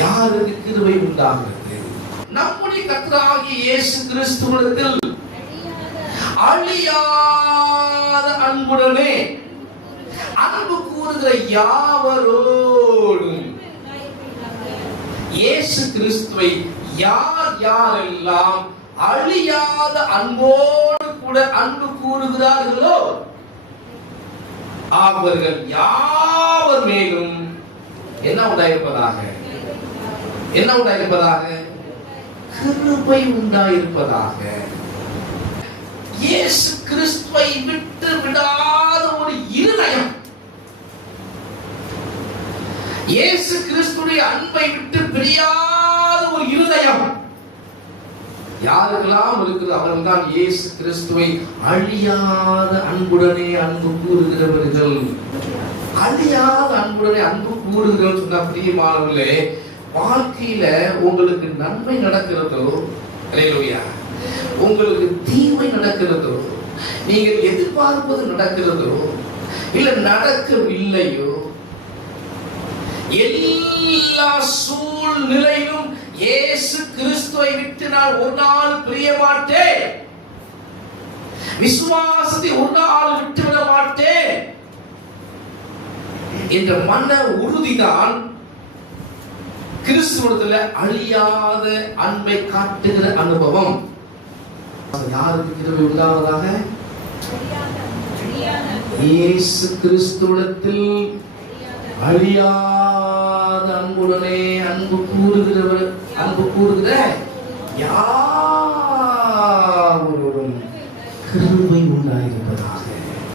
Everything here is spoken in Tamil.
யாருக்கு கிருபை உண்டாகிறது? நம்முடைய கர்த்தராகிய இயேசு கிறிஸ்துவிடத்தில் அழியாத அன்புடனே அன்பு கூறுகிற யாவரோடும் இயேசு கிறிஸ்துவை யார் யாரெல்லாம் அழியாத அன்போடு கூட அன்பு கூறுகிறார்களோ அவர்கள் யாவர் மேலும் என்ன உண்டாயிருப்பதாக? என்ன உண்டாயிருப்பதாக? கிருபை உண்டாயிருப்பதாக. இயேசு கிறிஸ்துவை விட்டு விடாத ஒரு இருதயம், இயேசு கிறிஸ்துடைய அன்பை விட்டு பிரியாத ஒரு இருதயம் யாருக்கெல்லாம் இருக்கிறது அவர்கள் தான் இயேசு கிறிஸ்துவை அழியாத அன்புடனே அன்பு கூறுகிறவர்கள். அழியாத அன்புடனே அன்பு கூறுகிறவர்கள் சொன்னா பிரியமானவர்களே, வாழ்க்கையில உங்களுக்கு நன்மை நடக்கிறதோ, அல்லேலூயா, உங்களுக்கு தீமை நடக்கிறதோ, நீங்கள் எதிர்பார்ப்பது நடக்கிறதோ இல்ல நடக்கவில்லையோ, எல்லா சூழ்நிலையிலும் இயேசு கிறிஸ்துவை விட்டு நான் ஒரு நாள் பிரிய மாட்டேன், விசுவாசத்தை ஒரு நாள் விட்டுவிட மாட்டேன் என்ற மன உறுதிதான் கிறிஸ்துவத்தில் அழியாத அன்பை காட்டுகிற அனுபவம். யாருக்கு கிருபை உண்டாவதாக? இயேசு கிறிஸ்துவிடத்தில் அழியாத அன்புடனே அன்பு கூறுகிற யாவரும்